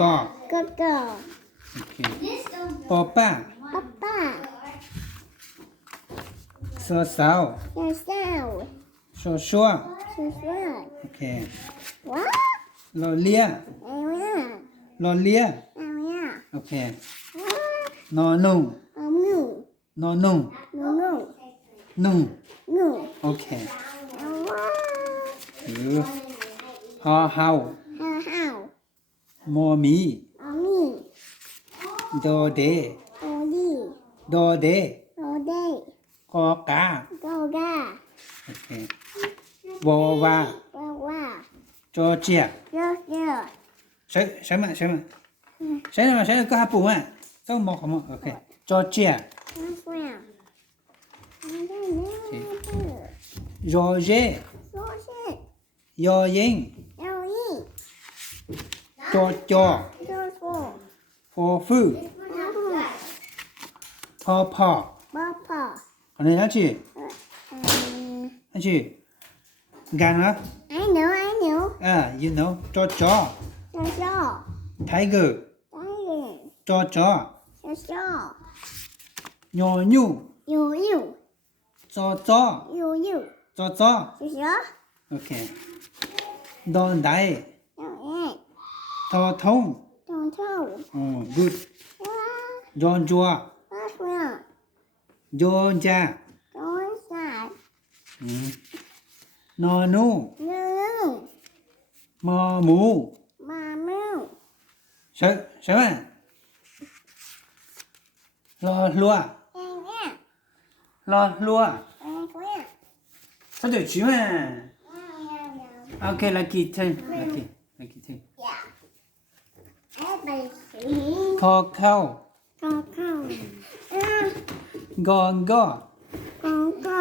ก็ ก็ โอเคปอป้า ป้าซอสาว เจ้าชัวชัว ช่วย โอเค ว้า ลอเลีย เอาเนี่ย ลอเลีย เอาเนี่ย โอเคนอนุ่ง เอาหนู นอนุ่ง หนู นุ่ง หนู โอเค เอาว้า ฮอเฮา ห้าว มอมี เอานี่ ดอเด โอดี ดอเด โอได้ กอกา ก็ได้ โอเควอวา บอกว่า จอเจีย เยอะ谁个还不完？这么好吗？OK，จอเจีย ช่วย รอเย โซเชียล ยอยิง เอาอี จอจอ โซโซ ฟอฟู เอาหู พอพอ บ้าพ่อ 可能要去要去干了 I know 啊，you know，จอจอ โซโซ tiger， ได้เลย จอจอ โซโซ ยอยู อยู่ จอจอ จอจอ โซโซ OK，ดอนได เอาเอ๊ะ ทอทง ต้องเท่า good，ยอนจัว บ้าช่วย ยอนจ้า ต้องใส่ นอนู หนึ่ง มอหมู มาเมื่อ 什么？รอรัว เอ๊ะเนี่ย รอรัว ช่วย 他就去嘛。OK，lucky turn，lucky turn。 ไอ้ใบสี คอเข้า ก็เข้าก อนก็ ก็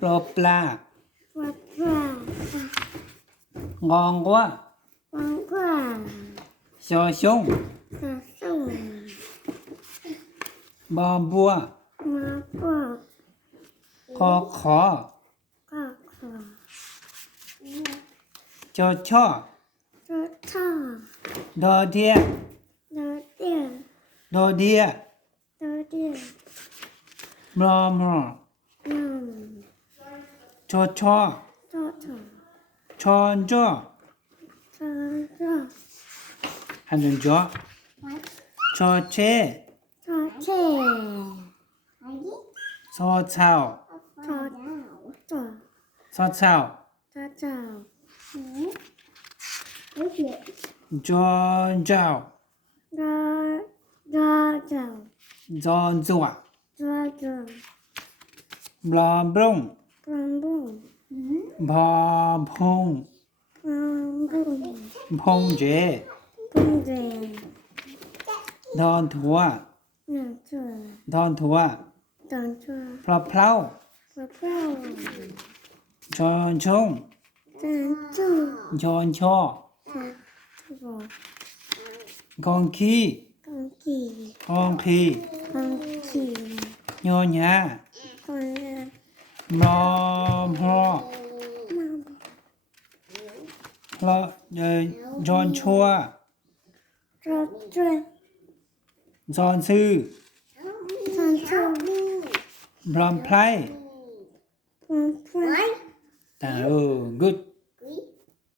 ปลอปลา ว่า งองว่า ก็ ชอชง ก็ส่ง บอบัว มาก็ คอขอ ก็ขอ จอช่อ ก็ท่อ ดอเดีย โดดเดี่ยว ดอเดีย โดดเดี่ยว มอมอ น้ ชอชอ ำโดดถอ ชอนจ้อ ทอก็ หันจนจ้อชอเช ทอเช่ ซอเช้า ทอต่อ ซอเช้า ทอเจ้า จอเจ้า ดอเจ้า จอนจัว ดอเจ้า บลอมบรุง กลมบุ้ง พอพง กลมบุ้ง พงเจ บุ้งเดง ดอนถัว หนึ่งตัว ดอนถัว ตอนตัว พลอเพลา พระเจ้า ชอนชง ตอนตัว ชอนชอ ตอนตัว กองขี้ กองกี่ กองขี กองกี่ ยอหยาก องยาม อมฮอ มา พลอจอนชัว รถด้วย จอนซื้อ ตอนตัว พลอมไพร กลมพลาย แต่good